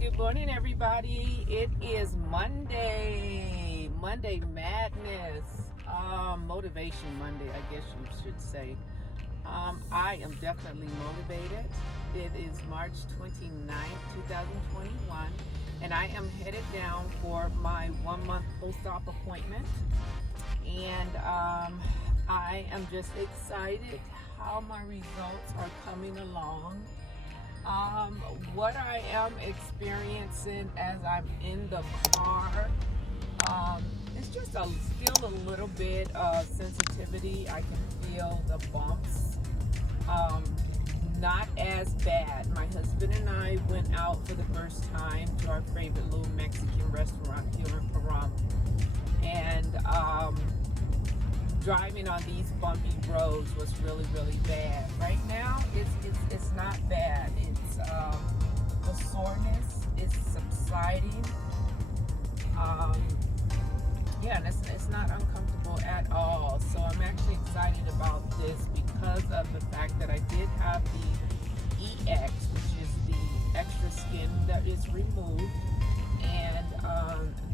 Good morning, everybody. It is Monday Madness, Motivation Monday, I guess you should say. I am definitely motivated. It is March 29th, 2021, and I am headed down for my 1-month post-op appointment. And I am just excited how my results are coming along. What I am experiencing as I'm in the car, it's just still a little bit of sensitivity. I can feel the bumps. Not as bad. My husband and I went out for the first time to our favorite little Mexican restaurant here in Pahrump, and driving on these bumpy roads was really bad. Right now it's not bad. It's the soreness is subsiding. And it's not uncomfortable at all. So I'm actually excited about this because of the fact that I did have the EX, which is the extra skin that is removed. And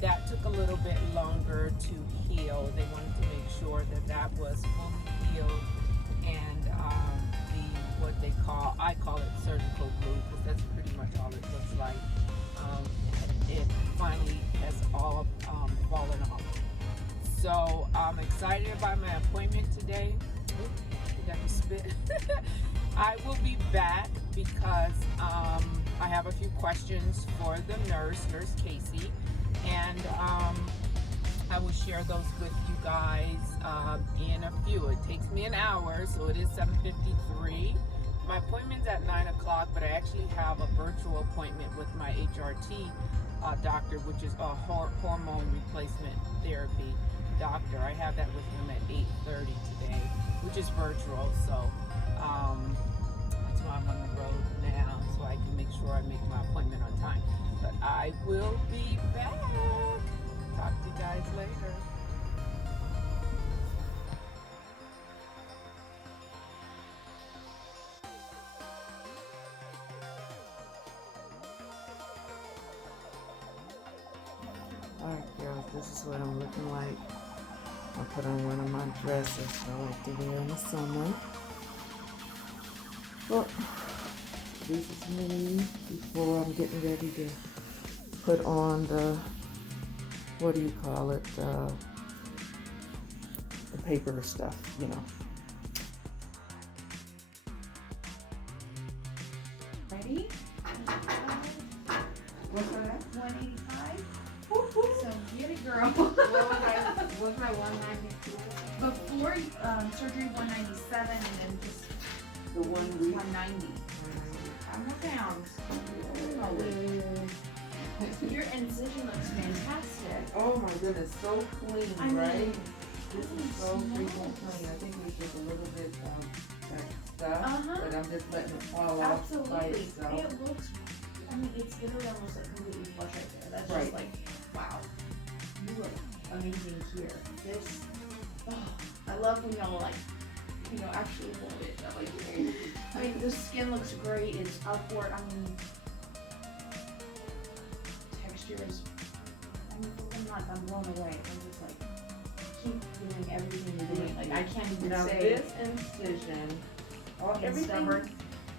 that took a little bit longer to heal. They wanted to make sure that was fully healed, and I call it surgical glue, because that's pretty much all it looks like. It finally has all fallen off. So I'm excited about my appointment today. Ooh, got to spit. I will be back because I have a few questions for the Nurse Casey, and I will share those with you guys in a few. It takes me an hour, so it is 7:53. My appointment's at 9 o'clock, but I actually have a virtual appointment with my HRT doctor, which is a hormone replacement therapy doctor. I have that with him at 8:30 today, which is virtual, so that's why I'm on the road now, so I can make sure I make my appointment on time. But I will be back. Talk to you guys later. Alright, girls, this is what I'm looking like. I put on one of my dresses I like to wear in the summer. Well, this is me before I'm getting ready to put on the, what do you call it, the paper stuff, you know. Ready? What's that? 185. So get it, girl. What's my 192? Before surgery, 197, and then just The 1 week? 190. I'm more pounds. Your incision looks fantastic. Oh my goodness, so clean, I mean, right? This is so smells. freaking clean. I think there's just a little bit that stuff, but I'm just letting it fall off by Absolutely. itself. It looks, I mean, it's literally almost like completely flush right there. That's Right. just like, wow. You look amazing here. This, I love when y'all like, actually hold it. I mean, the skin looks great. It's upward. I mean, texture is, I'm blown away. I'm just like, keep doing everything you're doing. Like, I can't even Now say. this incision, everything. Stubborn.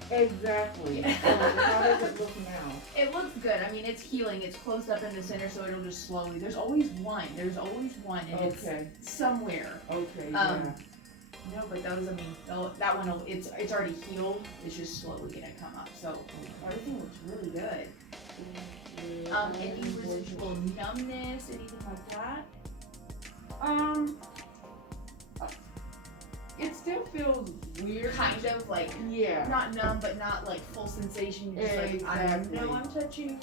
Exactly. So how does it look now? It looks good. I mean, it's healing. It's closed up in the center, so it'll just slowly. There's always one, and Okay. it's somewhere. Okay, yeah. No, but those, I mean, that one, it's already healed. It's just slowly gonna come up. So everything looks really good. Any residual numbness, anything like that? It still feels weird. Kind of like, Yeah. not numb, but not like full sensation. You're just like, I Exactly. know I'm touching.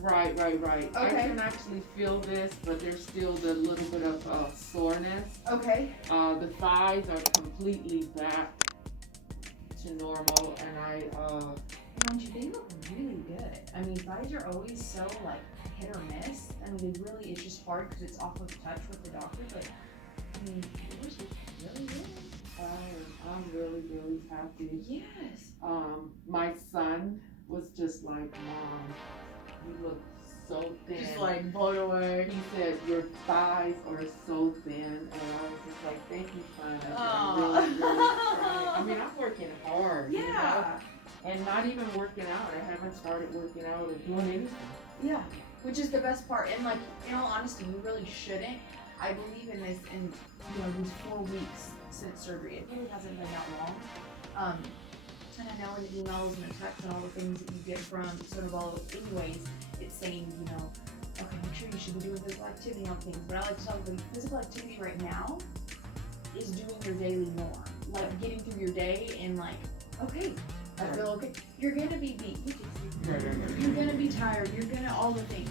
Right. I Okay. can actually feel this, but there's still the little bit of soreness. Okay. The thighs are completely back to normal, and Don't you, they look really good. I mean, thighs are always so like hit or miss. I mean, they really, it's just hard because it's off of touch with the doctor, but I mean, yours is really good. I'm really happy. Yes. My son was just like, Mom, you look so thin. Just like blown away. He said, your thighs are so thin. And I was just like, thank you, son. I said, I'm really, really trying. I mean, I'm working hard. Yeah. You know? And not even working out. I haven't started working out or doing anything. Yeah. Which is the best part. And like, in all honesty, you really shouldn't. I believe in this, and these 4 weeks since surgery, it really hasn't been that long. And I know in the emails and the texts and all the things that you get from Sono Bello, anyways, it's saying, okay, make sure you should be doing physical activity on things. But I like to tell them, physical activity right now is doing your daily norm. Like getting through your day and like, okay, I feel okay. You're gonna be beat. You're gonna be tired. You're gonna all the things.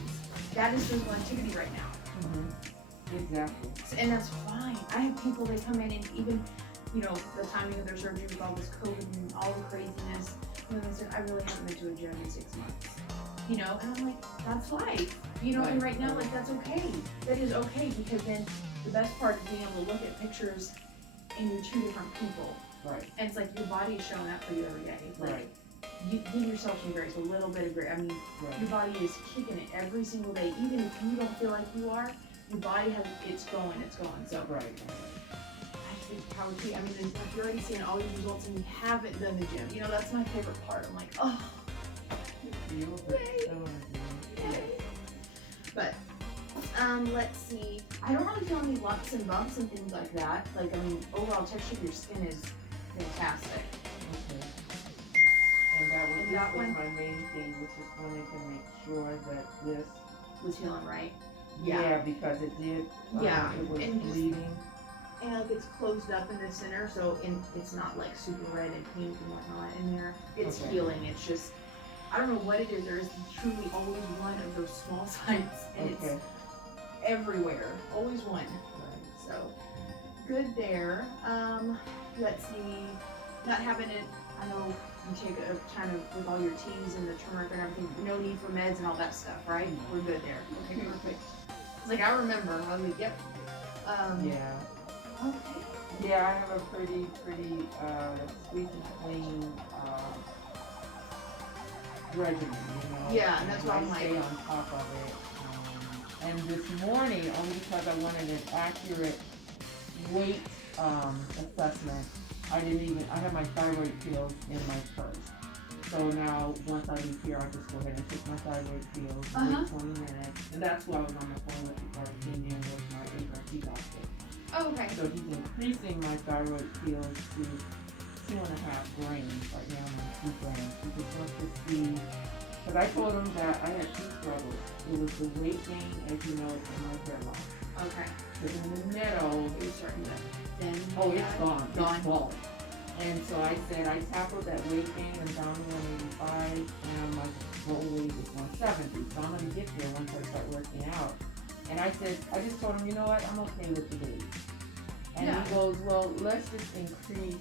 That is physical activity right now. Mm-hmm. Exactly. And that's fine. I have people that come in and even, the timing of their surgery with all this COVID and all the craziness, they said, I really haven't been to a gym in 6 months. And I'm like, that's life. And right now, like, that's okay. That is okay, because then the best part is being able to look at pictures and you're two different people. Right. And it's like your body is showing up for you every day. Like, right. You give yourself some grace, a little bit of grace. I mean, right. Your body is kicking it every single day. Even if you don't feel like you are, your body it's going. So right. I think how would you? I mean, if you're already seeing all these results and you haven't done the gym, that's my favorite part. I'm like, oh, yay. But let's see. I don't really feel any lumps and bumps and things like that. Like, I mean, overall texture of your skin is fantastic. Okay. And that was my main thing, was just wanting to make sure that this was healing right. Yeah, because it did. It was bleeding. And like it's closed up in the center, so it's not like super red and pink and whatnot in there. It's healing. It's just, I don't know what it is. There is truly always one of those small sites, and it's everywhere. Always one. Right. So good there. Let's see. Not having it. I know you take a kind of with all your teas and the turmeric and everything. No need for meds and all that stuff, right? We're good there. Okay, perfect. It's like I remember. I was like, yep. Yeah. Okay. Yeah, I have a pretty sweet and clean regimen, Yeah, and that's what I'm like. I stay on top of it. And this morning, only because I wanted an accurate weight assessment, I have my thyroid pills in my purse. So now, once I leave here, I just go ahead and take my thyroid pills, wait 20 minutes. And that's why I was on the phone with before I came in with my HRT doctor. Oh, okay. So he's increasing my thyroid pills to 2.5 grams. Right now I'm on 2 grams. He just wants to see, because I told him that I had 2 struggles. It was the weight gain, as you know, it's in my hair loss. Okay. Because in the middle, It's starting to thin. oh, it's gone. It's gone. And so I said, I tackled that weight gain and down to 185, and my goal weight is 170. So I'm going to get there once I start working out. And I said, I just told him, you know what, I'm okay with the weight. And he goes, well, let's just increase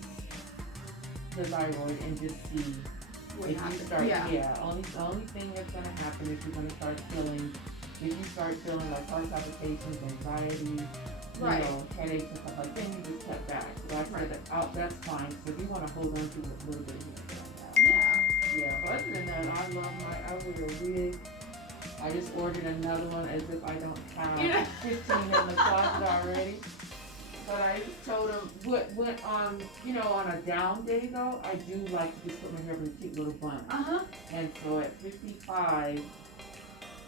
the thyroid and just see if you start. The only thing that's going to happen is you're going to start feeling, if you start feeling like heart palpitations, anxiety, headaches and stuff like that, then you just cut back. So I said, that's fine. So if you want to hold on to it a little bit here. Yeah, but other than that, I wear a wig. I just ordered another one as if I don't have 15 in the closet already. But I just told him, on a down day though, I do like to just put my hair in a cute little bun. And so at 55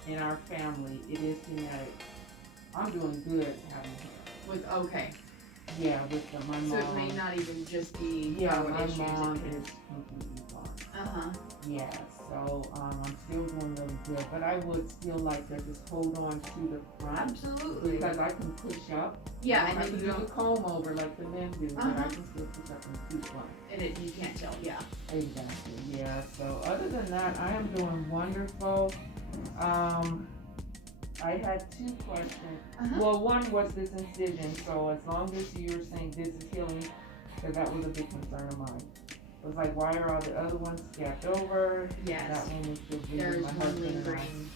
in our family, it is genetic. I'm doing good having hair. Yeah, with my mom. So it may not even just be my mom is completely gone. Yeah, so I'm still doing really good, but I would still like to just hold on to the front. Absolutely. Because I can push up. Yeah, and then you do the comb over like the men do, but I can still push up and keep one. And you can't tell, Exactly, yeah. So other than that, I am doing wonderful. I had 2 questions. Well, one was this incision, so as long as you're saying this is healing, because that was a big concern of mine. It was like, why are all the other ones scabbed over? Yes. That one was still There's my one lingering.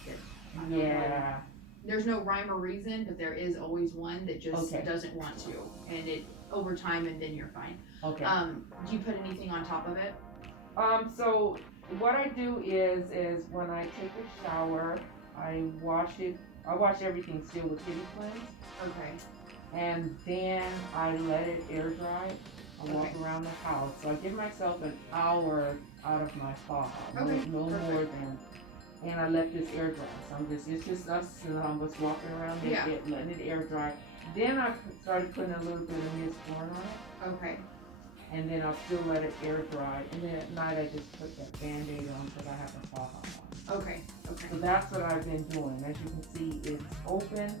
Yeah. There's no rhyme or reason, but there is always one that just doesn't want to. And it over time, and then you're fine. Okay. Do you put anything on top of it? So what I do is when I take a shower, I wash it. I wash everything still with Kitty Cleanse, Okay. and then I let it air dry. I walk Okay. around the house, so I give myself an hour out of my spa, Okay, no perfect. more than. And I let this air dry. So it's just us, and I'm just walking around it, Yeah. letting it air dry. Then I started putting a little bit of Mist-Born on it. Okay. And then I'll still let it air dry. And then at night I just put that Band-Aid on because I have a spa on. Okay. Okay. So that's what I've been doing. As you can see, it's open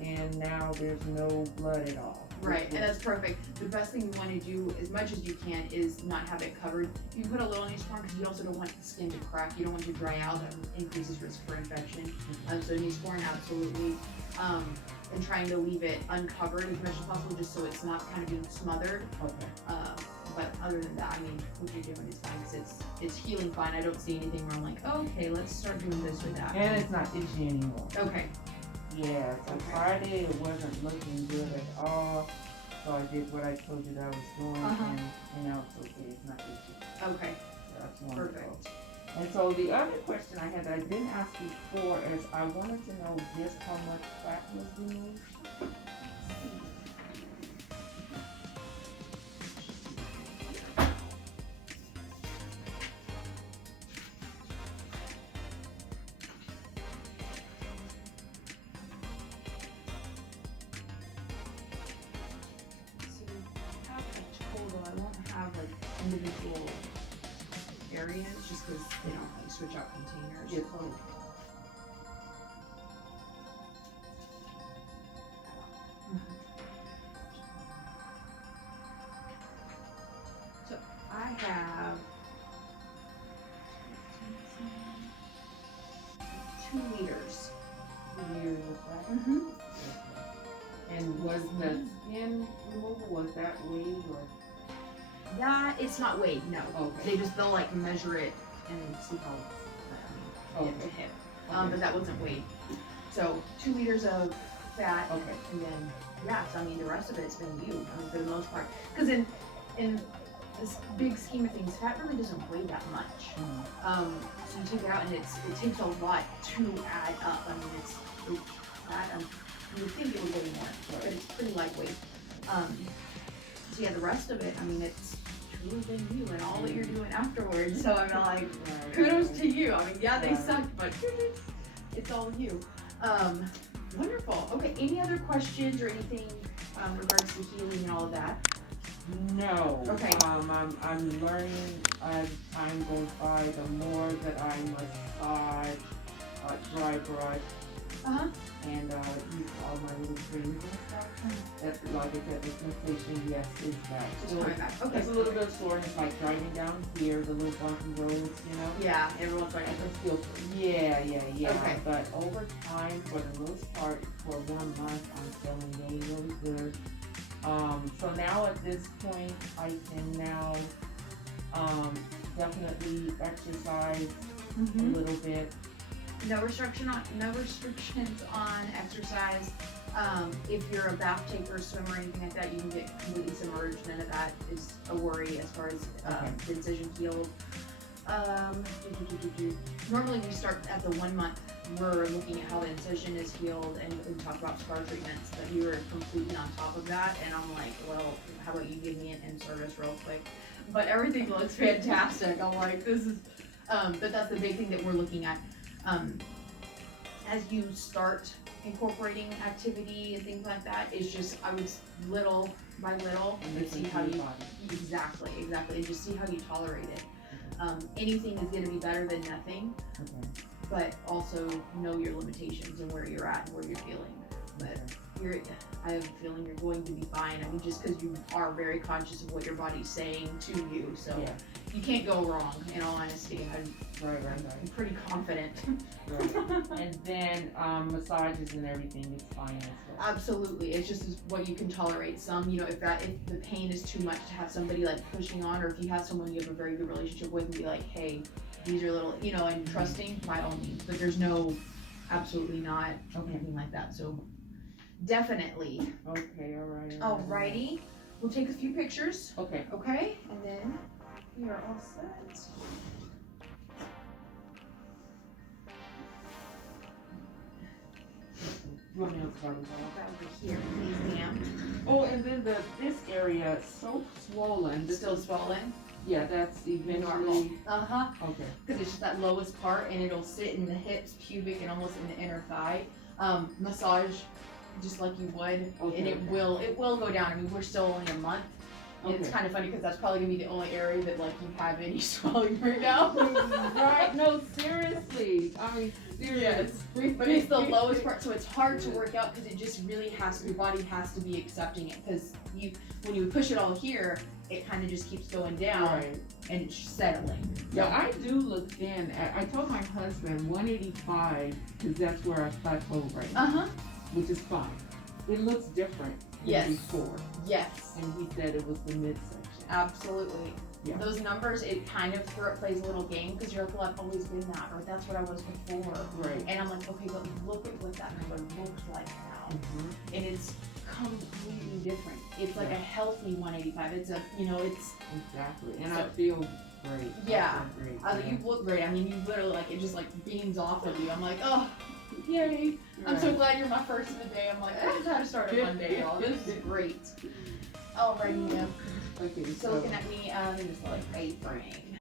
and now there's no blood at all. Right, and that's perfect. The best thing you want to do, as much as you can, is not have it covered. You can put a little Mist-Born because you also don't want the skin to crack. You don't want it to dry out. That increases risk for infection. So Mist-Born, absolutely. And trying to leave it uncovered as much as possible, just so it's not kind of being smothered. Okay. But other than that, I mean, what you're doing is fine. 'Cause it's healing fine. I don't see anything where I'm like, oh, okay, let's start doing this or that. And it's not itchy anymore. Okay. Yeah, so Okay. Friday it wasn't looking good at all. So I did what I told you that I was doing, and now it's okay. It's not itchy. Okay. That's wonderful. Perfect. And so the other question I had that I didn't ask before is I wanted to know just how much fat was removed. So we have a total. I won't have like individual areas just because they don't like switch out containers. Yes. So I have 2 liters. Years of fat. Mm-hmm. And was the skin removal, was that weighed or? That it's not weighed, no. Okay. They'll like measure it and see how hip to hip. But that wasn't weighed. So 2 liters of fat. Okay. And then so I mean the rest of it's been you. I mean for the most part, because in this big scheme of things, fat really doesn't weigh that much. So you take it out and it takes a lot to add up. I mean it's fat. You would think it would weigh more, but it's pretty lightweight. So yeah, the rest of it, I mean it's truly been you and all that you're doing afterwards. So I'm like, kudos to you. I mean, yeah, they sucked, but it's all you. Wonderful. Okay, any other questions or anything in regards to healing and all of that? No. Okay. I'm learning as time goes by. The more that I massage, dry brush, and use all my little creams and stuff. That's like I said, the sensation, yes, is that. Just So coming back. Okay. there's a little bit of soreness, like driving down here, the little bumpy roads, you know. Yeah, everyone's like, I can still, yeah. Okay. But over time, for the most part, for 1 month, I'm feeling really, really good. So now at this point, I can now definitely exercise a little bit. No restrictions on exercise. If you're a bath taker, swimmer, or anything like that, you can get completely submerged. None of that is a worry as far as the incision healed. Normally we start at the 1 month. We're looking at how the incision is healed and we talk about scar treatments, but you were completely on top of that. And I'm like, well, how about you give me an in-service real quick? But everything looks fantastic. I'm like, this is, but that's the big thing that we're looking at. As you start incorporating activity and things like that, it's just, I would little by little and see how you, exactly, and just see how you tolerate it. Anything is gonna be better than nothing, but also know your limitations and where you're at and where you're feeling. But I have a feeling you're going to be fine. I mean, just because you are very conscious of what your body's saying to you, so you can't go wrong. In all honesty, I'm pretty confident. And then massages and everything is fine as well. Absolutely, it's just what you can tolerate. Some, if the pain is too much to have somebody like pushing on, or if you have someone you have a very good relationship with and be like, hey, these are little, and trusting, by all means. But there's no, absolutely not anything like that. So definitely. Okay, alright. Alrighty, we'll take a few pictures. Okay. Okay, and then we are all set. What else, Barbara? Over here, please, ma'am. Oh, and then this area is so swollen. This Still is, swollen? yeah, that's Normal. eventually. Uh-huh. Okay. Because it's just that lowest part, and it'll sit in the hips, pubic, and almost in the inner thigh. Massage just like you would, Okay, and it will go down. I mean, we're still only a month. And it's Okay. kind of funny because that's probably gonna be the only area that like you have any swelling right now. Right? No, seriously. I mean, seriously. But it's the lowest part, so it's hard to work out because it just really has to. Your body has to be accepting it because when you push it all here, it kind of just keeps going down Right. and it's settling. Yeah, I do look thin. I told my husband 185 because that's where I plateau right now, Uh-huh. which is fine. It looks different than Yes. before. Yes. And he said it was the midsection. Absolutely. Yeah. Those numbers, it kind of plays a little game because you're like, well, I've always been that, or that's what I was before. Right. And I'm like, okay, but look at what that number looks like now. Mm-hmm. And it's completely different. It's like Yeah. a healthy 185. It's a, it's, Exactly. And So- I feel great. Yeah. I feel great. you look great. I mean, you literally, like, it just, like, beams off of you. I'm like, oh, yay. I'm so Right. glad you're my first of the day. I'm like, I just had to start a Monday, y'all. This is great. Alrighty, ma'am. Okay, So looking at me, just like apron.